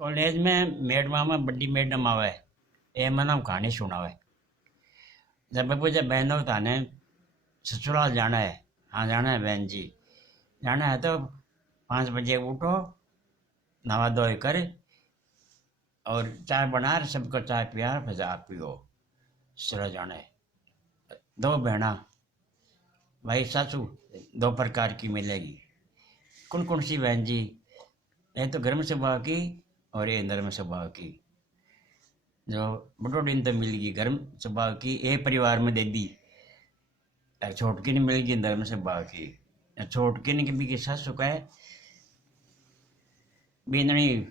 College में Madama में बड़ी मैडम आवे ए मना कहानी सुनावे। जब मैं पूछे बहनों थाने ससुराल जाना है। हाँ जाना है बहन जी। जाना है तो 5 बजे उठो, नहा धोए कर और चाय बना सबको चाय पिया फिर आप पियो। ससुराल जाना है। दो बहना भाई सासू दो प्रकार की मिलेगी। कौन कौन सी बहन जी? ये तो गर्म स्वभाव की और ये नर्म स्वभाव की। जो बड़ो दिन तो मिलेगी गर्म स्वभाव की, एक परिवार में दे दी। और छोटकी ने मिलेगी नर्म स्वभाव की। छोटकी ने भी की सासू कहे बीनणी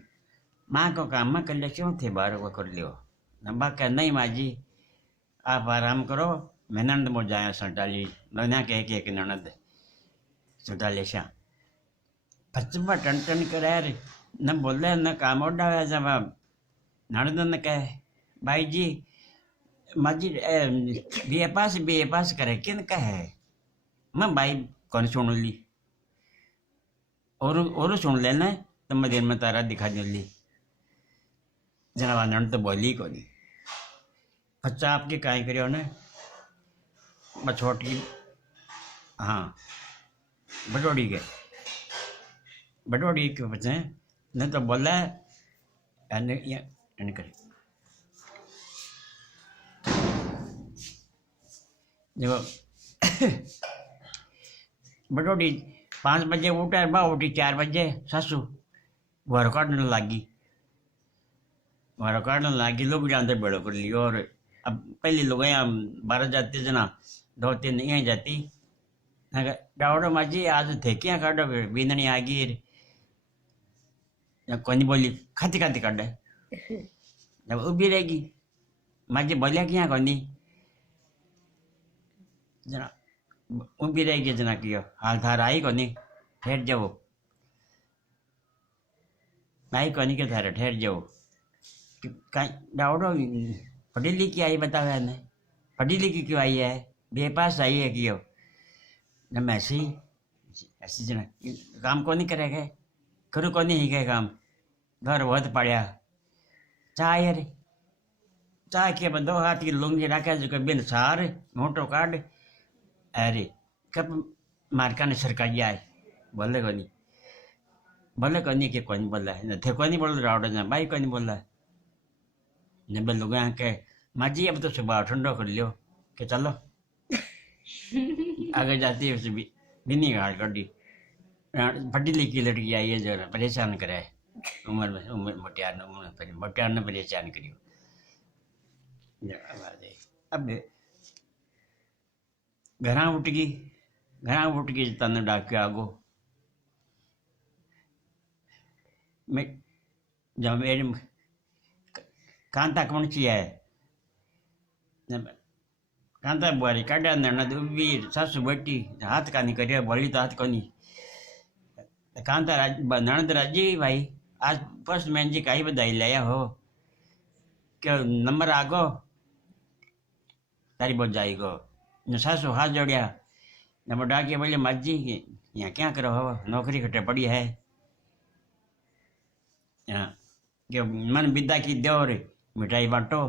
माँ को काम में कर ले, क्यों थे बारह को कर लियो। नब्बा कह नहीं माँ जी आप आराम करो, मैं नंद मो जाया संटाली नन्या कह के एक ननद संटाले श्या पचमा टन टन करे न बोले न काम उड़ा जब ननद ने कहे भाई जी माजी बी ए पास करे किन कहे मैं भाई कौन सुन ली और सुन लेना तो मैं दिन में तारा दिखा दी। जना नंद तो बोली को नहीं बच्चा आपके काहे करियो ने बस छोटी। हाँ बटोड़ी के बच्चे नहीं तो बोला करे देखो बटोड़ी 5 बजे उठा बा उठी 4 बजे सासू घर काटने लागी लोग जानते बड़ो कर लियो। और अब पहले लोग यहाँ 12 जाती जना 2-3 यहाँ जाती डावड़ो माजी आज थे क्या काटो बींदनी आ गई कोनी बोली खाती खाती काटे जब उभी रहेगी माजी बोलिया क्या कोनी जना उभी रहेगी जना कियो हाल थार आई कोनी ठहर जाओ आई कोनी के थारे ठहर जाओ डावड़ो पढ़ी लिखी आई बतावे ने पढ़ी लिखी क्यों आई है बेपास आई है क्यों न ऐसी जना काम को नहीं करेगा करू को नहीं गए काम घर बहुत पड़ा चाय रे चाय के बंदो हाथ की लुंगी रखे जो बिन सार मोटो काट अरे कब मारका ने सरका आए बोले को नहीं कि कौन बोला है थे को नहीं बोल रहा ना भाई को नहीं बोला न बोल लोग के माजी अब तो सुबह ठंडो कर लियो कि चलो आगे जाती है उसे भी नहीं गाड़ कर दी पढ़ी लिखी लड़की आई है जो परेशान करे उम्र मोटियार ने परेशान करियो। अब घरा उठ गई तन डाक आगो मैं जब मेरे कांता कौन सी है कांता बुआरी काढ़ा न भी सासू बैठी हाथ का नहीं करियो बोली तो हाथ को नहीं कांता ननद राजी भाई आज फर्स्ट मैन जी कहीं बधाई लाया हो क्या नंबर आगो तारी बहुत जाएगो न सासू हाथ जोड़िया न डाकिया बोले माँ जी यहाँ क्या करो हो नौकरी खटे पड़ी है कि मन विदा की दो रे मिठाई बांटो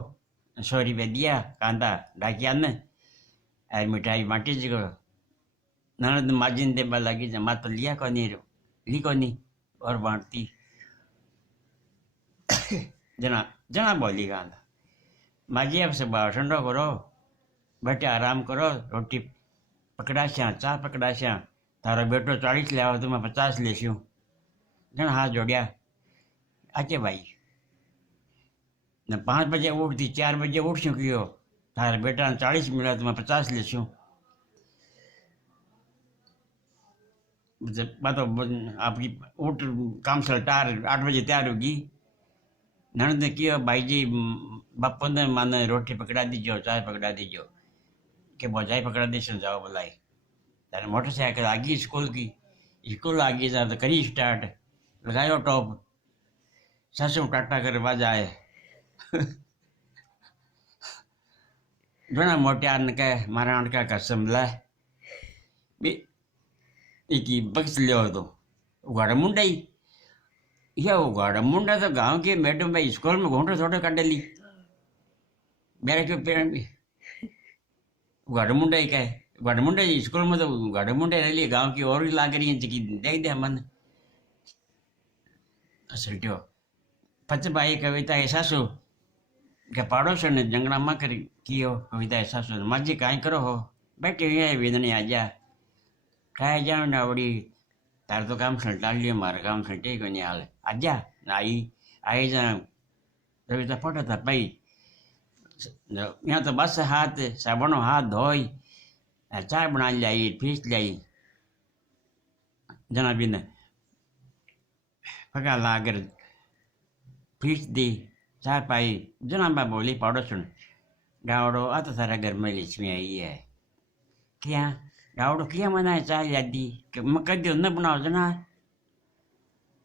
100 रुपये दिया कांता डाकिया ने मिठाई बांटी जी को ननद माजिन दे लगी जमा तो लिया को नहीं ली को नहीं और बांटती जना बोली कांता माजी अब से ठंडो करो बैठे आराम करो रोटी पकड़ाश्या चा पकड़ाश्या तारो बेटो 40 ले आओ तो मैं 50 लेशू जना हाथ जोड़िया आचे भाई न 5 बजे उठती 4 बजे उठ शू कियो तारा बेटा 40 मिला तो मैं 50 लेशू तो आपकी उठ काम से 8 बजे तैयार होगी ननद ने किया भाई जी बापू ने माने रोटी पकड़ा दीजिए चाय पकड़ा दीजिए कि चाय पकड़ा दी जाओ बुलाई तारे मोटरसाइकिल आ गई स्कूल आ गई तो करी स्टार्ट लगायो टॉप सासू टाटा कर बाजाए घना मोटियार ने कहे मारा अणका कसम ला बक्स लियो तो उगाड़ा मुंडाई ये वो गाड़ा मुंडा तो गांव के मैडम भाई स्कूल में घूंटे थोड़े काट ली मेरे के पेड़ में गाड़ा मुंडा ही कहे गाड़ा मुंडा स्कूल में तो गाड़ा मुंडे रह लिए गांव की और भी लाग रही है जिकी देख दे मन असल्टियो पच भाई कविता ऐसा सो के पाड़ोशो ने जंगला में करी कियो कविता ऐसा सो माजी काई करो हो बैठे हुए वेदने आजा काय जाओ ना बड़ी तार तो काम सल्टा लियो मारे काम सल्टे को नहीं हाल आजा आई जा कविता फोटो था भाई यहाँ तो बस हाथ साबुनो हाथ धोई चाय बना लाई फीस लाई जना भी ने पका लाकर फीस दी चाय पाई जना बा बोली पड़ोसन गावड़ो आ तो सारा घर में लिचमी आई है क्या गावड़ो किया मना चाय यादी कि मैं कर दियो न बनाओ जना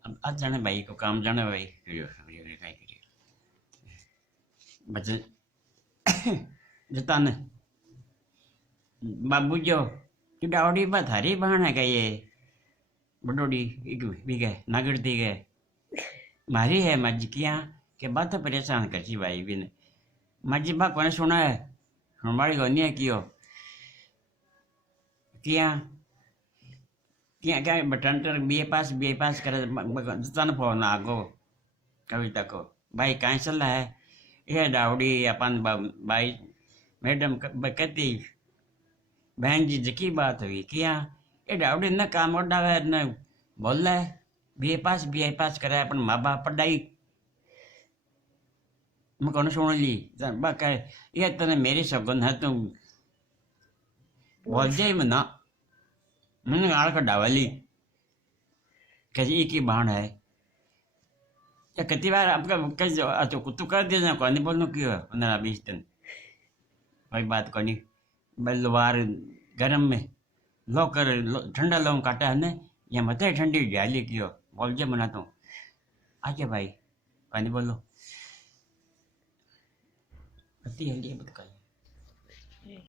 अब आज जाने भाई को काम जाने भाई काय करिए बच्चे जता ने बाबू जो कि डावड़ी बा थारी बहाना है ये बडोड़ी एक बीघे नागरती के मारी है मजकियाँ के बात परेशान करती भाई भी ने मजी बा कोने सुना है हमारी को नहीं कियो किया किया क्या बटंटर बीए पास करे जता ने फोन आगो कविता को भाई कहाँ चल रहा है ये डावड़ी अपन भाई मैडम कहती बहन जी जकी बात हुई किया ये डावड़ी न काम उड़ावे न बोल रहा है बीए पास करे अपन माँ बाप पढ़ाई मैं कौन सुन ली बा कहे ये तने मेरी सगुन है तुम बोल जाए मना मैंने आड़ का डावली कैसे एक ही बाण है या कितनी बार आपका कैसे तो कुत्तू कर दिया ना कौन बोलना क्यों 15-20 दिन कोई बात को नहीं बलवार गर्म में लो कर ठंडा लो काटा है ना या मत ठंडी जाली कियो बोल जे मना तो आके भाई कौन बोलो कती है ये बताइए